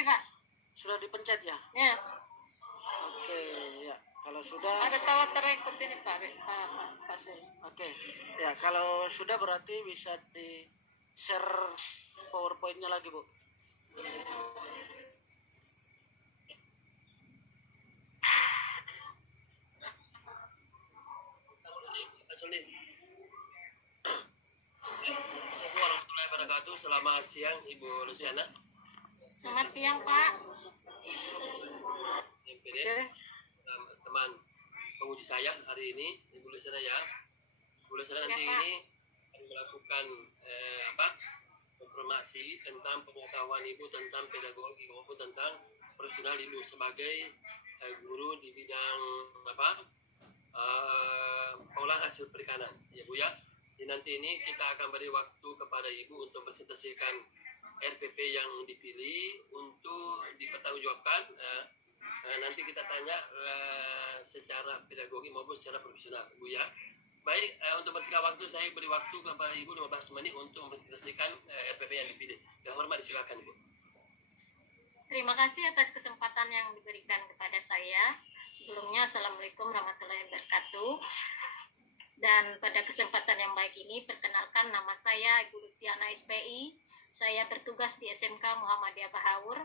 tadi, Pak. Sudah dipencet ya? Ya. Oke, ya. Kalau sudah. Ada tawa terekut ini, Pak Sul. Oke, ya. Kalau sudah berarti bisa di share PowerPoint-nya lagi, Bu. Selamat siang Ibu Luciana. Selamat siang, Pak. MPD, teman penguji saya hari ini, Ibu Luciana ya. Ibu Luciana nanti Pak. ini akan melakukan informasi tentang pengetahuan Ibu tentang pedagogi maupun tentang profesional Ibu sebagai guru di bidang pengolahan hasil perikanan, ya Bu ya. Jadi nanti ini kita akan beri waktu kepada Ibu untuk presentasikan RPP yang dipilih untuk dipertanggungjawabkan. Nanti kita tanya secara pedagogi maupun secara profesional, Bu ya. Baik, untuk bersingkat waktu saya beri waktu kepada Ibu 15 menit untuk mempresentasikan RPP yang dipilih. Yang hormat disilakan Ibu. Terima kasih atas kesempatan yang diberikan kepada saya. Sebelumnya, Assalamualaikum warahmatullahi wabarakatuh. Dan pada kesempatan yang baik ini, perkenalkan nama saya Ibu Luciana SPI. Saya bertugas di SMK Muhammadiyah Bahaur.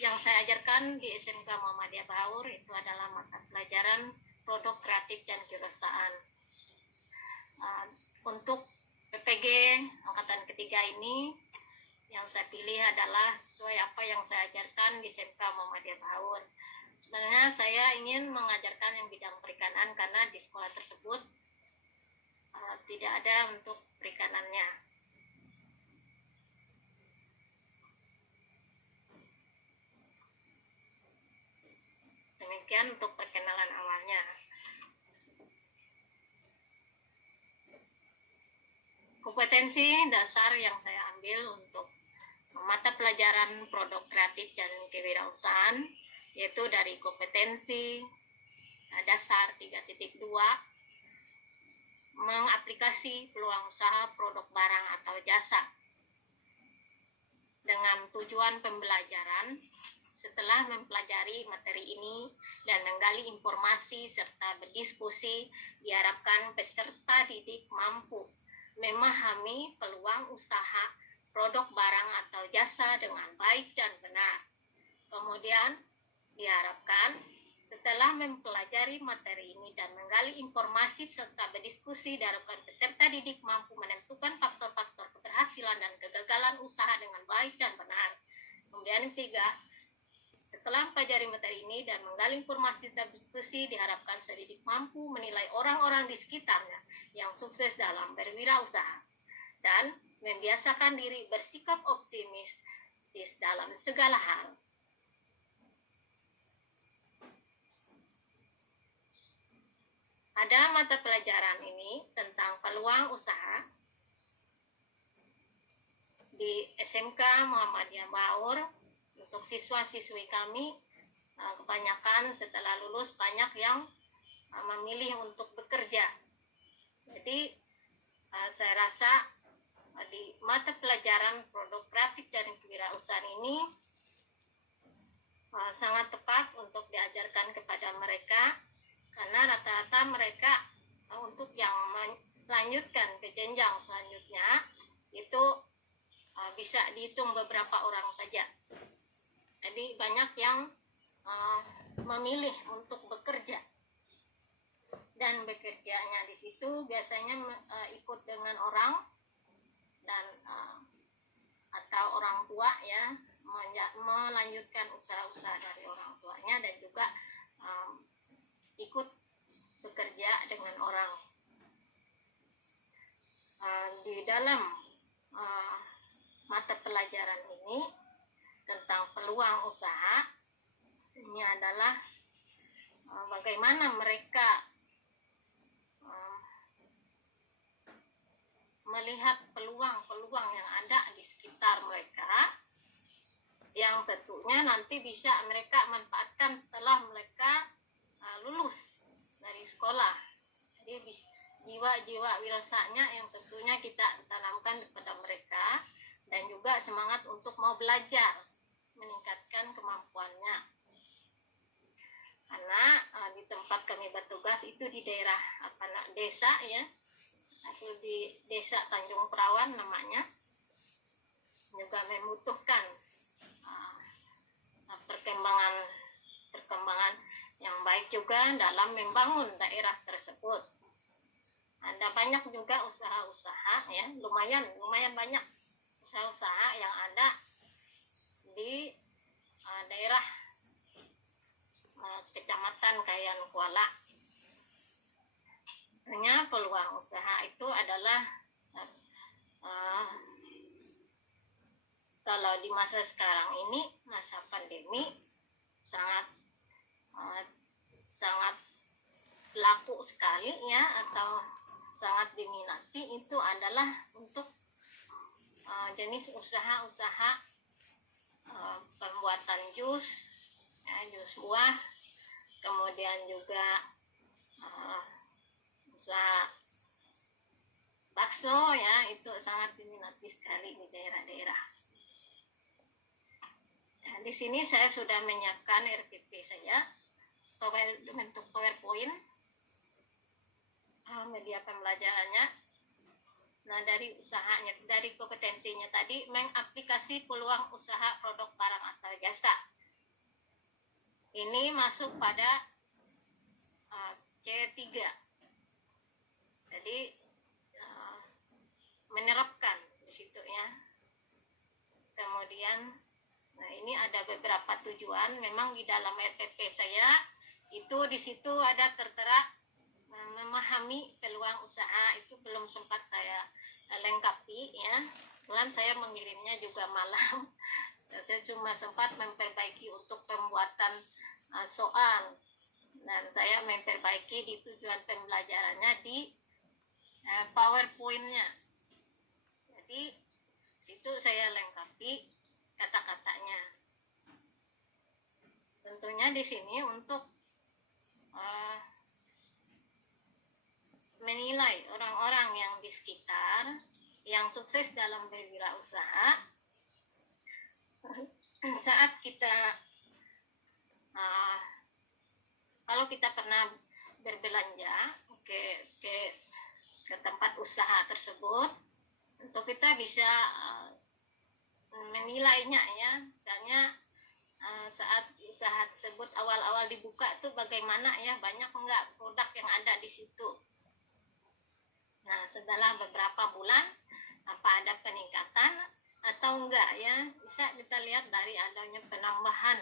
Yang saya ajarkan di SMK Muhammadiyah Bahaur itu adalah mata pelajaran produk kreatif dan kewirausahaan. Untuk PPG angkatan ketiga ini, yang saya pilih adalah sesuai apa yang saya ajarkan di SMK Muhammadiyah Bahaur. Sebenarnya saya ingin mengajarkan yang bidang perikanan karena di sekolah tersebut tidak ada untuk perikanannya. Demikian untuk perkenalan awalnya. Kompetensi dasar yang saya ambil untuk mata pelajaran produk kreatif dan kewirausahaan yaitu dari kompetensi dasar 3.2, mengaplikasi peluang usaha produk barang atau jasa. Dengan tujuan pembelajaran, setelah mempelajari materi ini dan menggali informasi serta berdiskusi, diharapkan peserta didik mampu memahami peluang usaha produk barang atau jasa dengan baik dan benar. Kemudian diharapkan setelah mempelajari materi ini dan menggali informasi serta berdiskusi, diharapkan peserta didik mampu menentukan faktor-faktor keberhasilan dan kegagalan usaha dengan baik dan benar. Kemudian yang ketiga, setelah mempelajari materi ini dan menggali informasi serta berdiskusi, diharapkan pendidik mampu menilai orang-orang di sekitarnya yang sukses dalam berwirausaha dan membiasakan diri bersikap optimis dalam segala hal. Ada mata pelajaran ini tentang peluang usaha di SMK Muhammadiyah Bahaur. Untuk siswa-siswi kami, kebanyakan setelah lulus banyak yang memilih untuk bekerja. Jadi saya rasa di mata pelajaran produk kreatif dan kewirausahaan ini sangat tepat untuk diajarkan kepada mereka, karena rata-rata mereka untuk yang melanjutkan ke jenjang selanjutnya itu bisa dihitung beberapa orang saja. Jadi banyak yang memilih untuk bekerja, dan bekerjanya di situ biasanya ikut dengan orang dan atau orang tua ya, melanjutkan usaha-usaha dari orang tuanya dan juga ikut bekerja dengan orang. Di dalam mata pelajaran ini tentang peluang usaha, ini adalah bagaimana mereka melihat peluang-peluang yang ada di sekitar mereka, yang tentunya nanti bisa mereka manfaatkan setelah mereka lulus dari sekolah. Jadi jiwa-jiwa wirausahaanya yang tentunya kita tanamkan kepada mereka dan juga semangat untuk mau belajar, meningkatkan kemampuannya. Karena di tempat kami bertugas itu di daerah desa ya, atau di desa Tanjung Perawan namanya, juga membutuhkan perkembangan yang baik juga dalam membangun daerah tersebut. Ada banyak juga usaha-usaha ya, lumayan banyak usaha-usaha yang ada di daerah Kecamatan Kayan Kuala. Hanya peluang usaha itu adalah kalau di masa sekarang ini, masa pandemi, sangat laku sekali ya, atau sangat diminati itu adalah untuk jenis usaha-usaha pembuatan jus, jus buah, kemudian juga usaha bakso ya, itu sangat diminati sekali di daerah-daerah. Nah, di sini saya sudah menyiapkan RPP saya bentuk PowerPoint, media pembelajarannya. Nah, dari usahanya, dari kompetensinya tadi, mengaplikasi peluang usaha produk barang atau jasa. Ini masuk pada C3. Jadi menerapkan di situ ya. Kemudian, nah ini ada beberapa tujuan. Memang di dalam RPP saya itu di situ ada tertera memahami peluang usaha, itu belum sempat saya lengkapi ya. Kemudian saya mengirimnya juga malam. Saya cuma sempat memperbaiki untuk pembuatan soal, dan saya memperbaiki di tujuan pembelajarannya di PowerPoint-nya. Jadi situ saya lengkapi kata-katanya. Tentunya di sini untuk menilai orang-orang yang di sekitar yang sukses dalam berwirausaha. Saat kita kalau kita pernah berbelanja ke tempat usaha tersebut, untuk kita bisa menilainya ya. Misalnya saat usaha tersebut awal-awal dibuka itu bagaimana ya, banyak enggak produk yang ada di situ. Nah, setelah beberapa bulan apa ada peningkatan atau enggak ya, bisa kita lihat dari adanya penambahan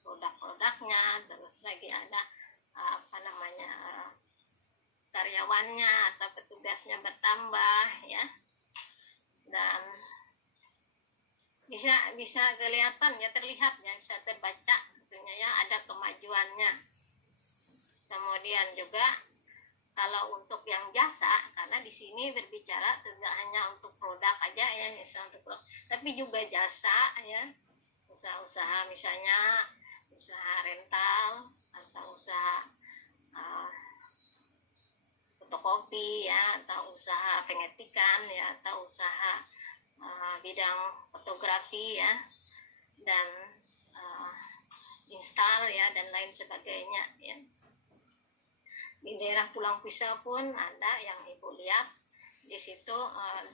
produk-produknya, terus lagi ada karyawannya atau petugasnya bertambah ya, dan bisa kelihatan ya, terlihat ya, bisa terbaca tentunya ya, ada kemajuannya. Kemudian juga kalau untuk yang jasa, karena di sini berbicara tidak hanya untuk produk aja ya, misalnya untuk produk, tapi juga jasa ya, usaha-usaha misalnya usaha rental atau usaha fotokopi ya, atau usaha pengetikan ya, atau usaha bidang fotografi ya, dan install ya, dan lain sebagainya ya. Di daerah Pulang Pisau pun ada yang ibu lihat di situ.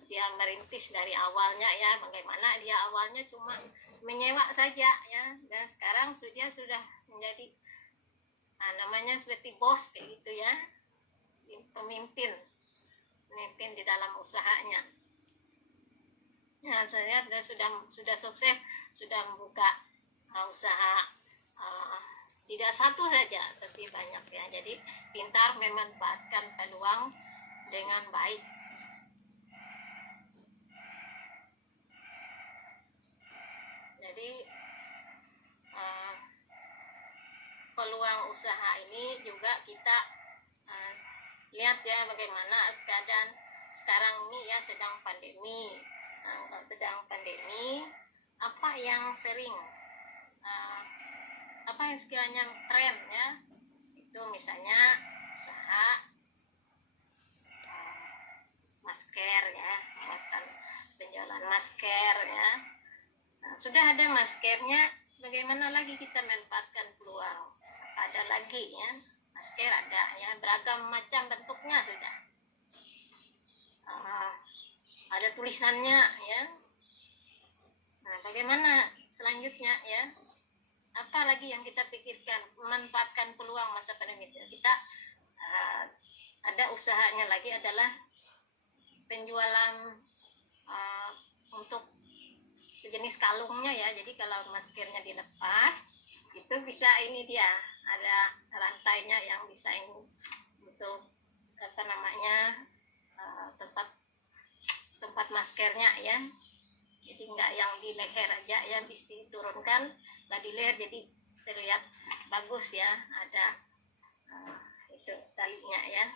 Dia merintis dari awalnya ya, bagaimana dia awalnya cuma menyewa saja ya, dan sekarang dia sudah menjadi namanya seperti bos kayak gitu ya, pemimpin di dalam usahanya. Nah, saya sudah sukses, sudah membuka usaha tidak satu saja tapi banyak ya. Jadi pintar memanfaatkan peluang dengan baik. Jadi peluang usaha ini juga kita lihat ya, bagaimana keadaan sekarang ini ya, sedang pandemi. Kalau sedang pandemi, apa yang sering apa yang sekiranya tren ya, itu misalnya usaha masker ya, penjualan penjualan masker ya. Nah, sudah ada maskernya, bagaimana lagi kita manfaatkan peluang? Ada lagi ya, masker ada ya, beragam macam bentuknya sudah. Ada tulisannya ya. Nah, bagaimana selanjutnya ya? Apa lagi yang kita pikirkan? Memanfaatkan peluang masa pandemi. Kita ada usahanya lagi adalah penjualan untuk sejenis kalungnya ya. Jadi kalau maskernya dilepas itu bisa, ini dia ada rantainya yang bisa ini untuk apa namanya, tempat maskernya ya. Jadi enggak yang di leher aja ya, bisa diturunkan, nggak di leher, jadi terlihat bagus ya, ada itu talinya ya.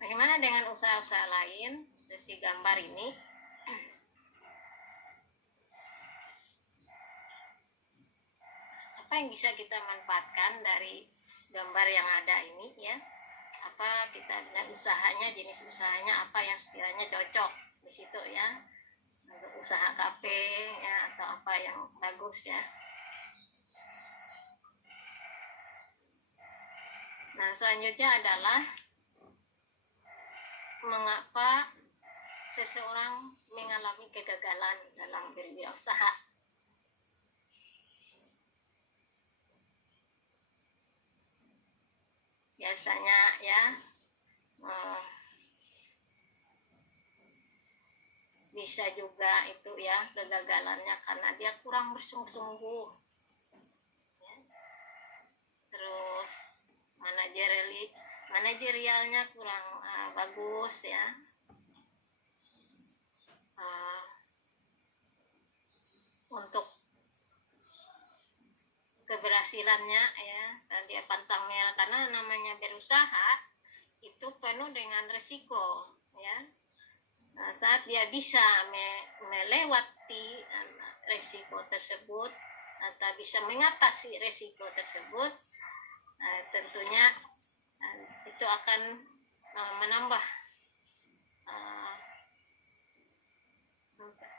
Bagaimana dengan usaha-usaha lain seperti gambar ini? Apa yang bisa kita manfaatkan dari gambar yang ada ini ya? Apa kita lihat usahanya, jenis usahanya apa yang sekiranya cocok di situ ya, untuk usaha kafe ya, atau apa yang bagus ya. Nah, selanjutnya adalah mengapa seseorang mengalami kegagalan dalam berwirausaha. Biasanya ya bisa juga itu ya, kegagalannya karena dia kurang bersungguh-sungguh ya. Terus manajerialnya kurang bagus ya. Untuk keberhasilannya ya, dan dia pantang menyerah, karena namanya berusaha itu penuh dengan resiko ya. Nah, saat dia bisa melewati resiko tersebut atau bisa mengatasi resiko tersebut, tentunya itu akan menambah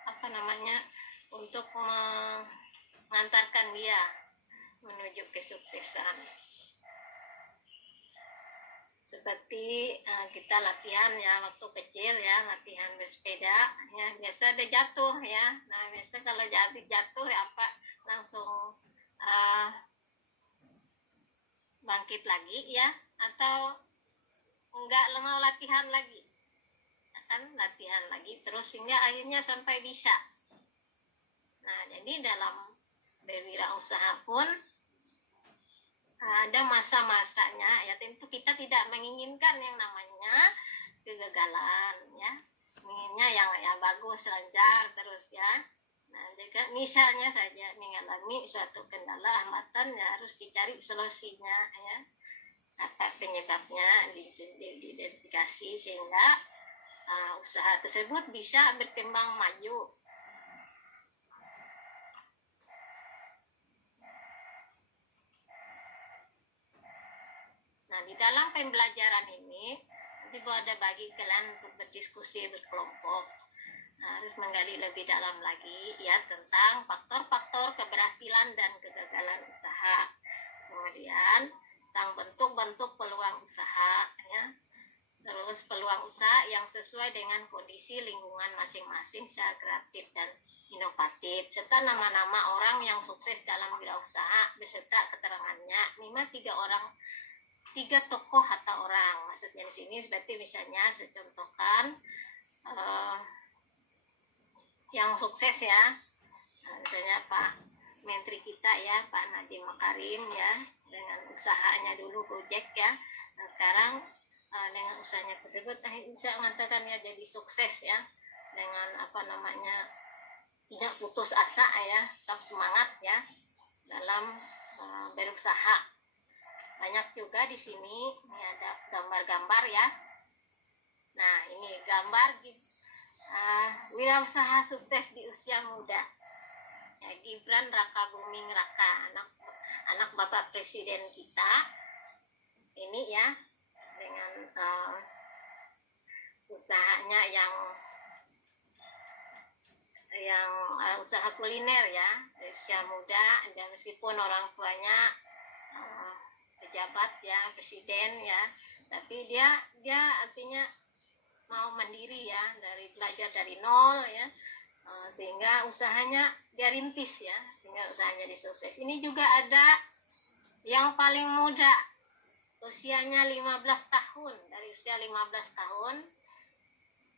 apa namanya, untuk mengantarkan dia menuju kesuksesan. Seperti kita latihan ya waktu kecil ya, latihan bersepeda ya, biasa ada jatuh ya. Nah, biasa kalau jatuh ya apa, langsung bangkit lagi ya, atau enggak, mau latihan lagi, akan latihan lagi terus hingga akhirnya sampai bisa. Nah, jadi dalam berwirausaha pun ada masa-masanya ya. Tentu kita tidak menginginkan yang namanya kegagalan ya, inginnya yang bagus, lancar terus ya. Nah, jika misalnya saja mengalami suatu kendala, hambatan, ya harus dicari solusinya ya, apa penyebabnya, diidentifikasi sehingga usaha tersebut bisa berkembang maju. Nah, di dalam pembelajaran ini nanti ada bagi kalian untuk berdiskusi berkelompok. Nah, harus menggali lebih dalam lagi ya tentang faktor-faktor keberhasilan dan kegagalan usaha. Kemudian tentang bentuk-bentuk peluang usaha ya. Terus peluang usaha yang sesuai dengan kondisi lingkungan masing-masing secara kreatif dan inovatif, serta nama-nama orang yang sukses dalam wirausaha beserta keterangannya. Minimal 3 tokoh atau orang. Maksudnya di sini seperti misalnya saya contohkan yang sukses ya, misalnya Pak Menteri kita ya, Pak Nadiem Makarim ya, dengan usahanya dulu Gojek ya. Nah, sekarang dengan usahanya tersebut bisa mengatakan ya jadi sukses ya, dengan apa namanya, tidak putus asa ya, tetap semangat ya dalam berusaha. Banyak juga di sini, ini ada gambar-gambar ya. Nah, ini gambar wirausaha sukses di usia muda. Ya, Gibran Rakabuming Raka, anak Bapak Presiden kita. Ini ya, dengan usahanya yang usaha kuliner ya, usia muda, dan meskipun orang tuanya pejabat ya, presiden ya, tapi dia artinya mau mandiri ya, dari belajar dari nol ya, sehingga usahanya dia rintis ya, sehingga usahanya disukses. Ini juga ada yang paling muda, usianya 15 tahun, dari usia 15 tahun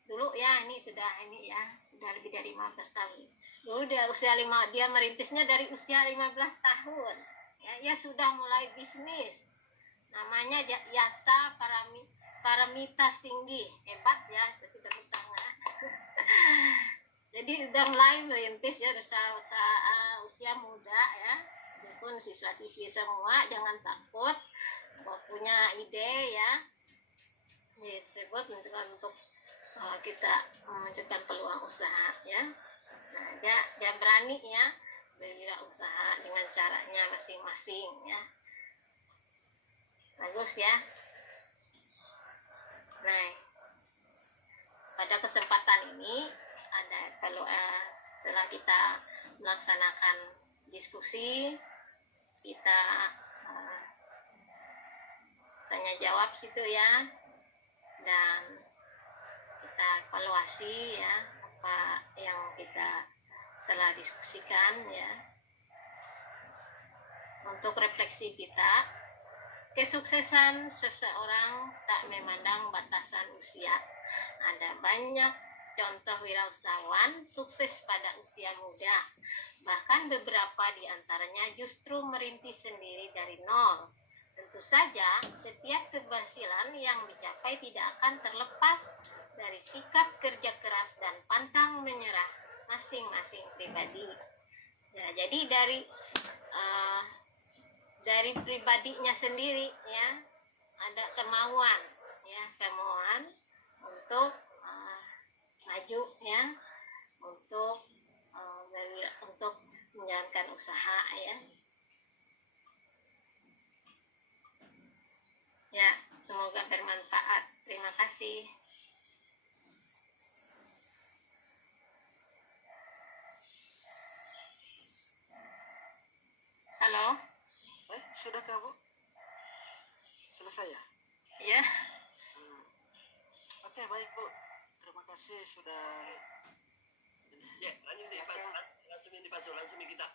dulu ya, ini sudah lebih dari 15 tahun. Dulu dia merintisnya dari usia 15 tahun. Ya sudah mulai bisnis. Namanya Yasa Paramita Tinggi. Hebat ya, sudah tangan. Jadi udah mulai merintis ya, usia muda ya. Walaupun siswa-siswi semua jangan takut, punya ide ya. Disebut untuk kita menunjukkan peluang usaha ya. Nah, dia berani ya berwirausaha dengan caranya masing-masing ya. Bagus ya. Nah, pada kesempatan ini setelah kita melaksanakan diskusi, kita tanya jawab situ ya, dan kita evaluasi ya apa yang kita telah diskusikan ya. Untuk refleksi kita, kesuksesan seseorang tak memandang batasan usia. Ada banyak contoh wirausahawan sukses pada usia muda. Bahkan beberapa di antaranya justru merintis sendiri dari nol. Tentu saja, setiap keberhasilan yang dicapai tidak akan terlepas dari sikap kerja keras dan pantang menyerah masing-masing pribadi. Ya, jadi dari pribadinya sendiri ya, ada kemauan untuk maju ya, untuk menjalankan usaha ya. Ya, semoga bermanfaat. Terima kasih. Halo. Sudahkah Bu? Selesai ya? Ya. Oke, baik Bu. Terima kasih sudah. Ya, lanjut langsung kita.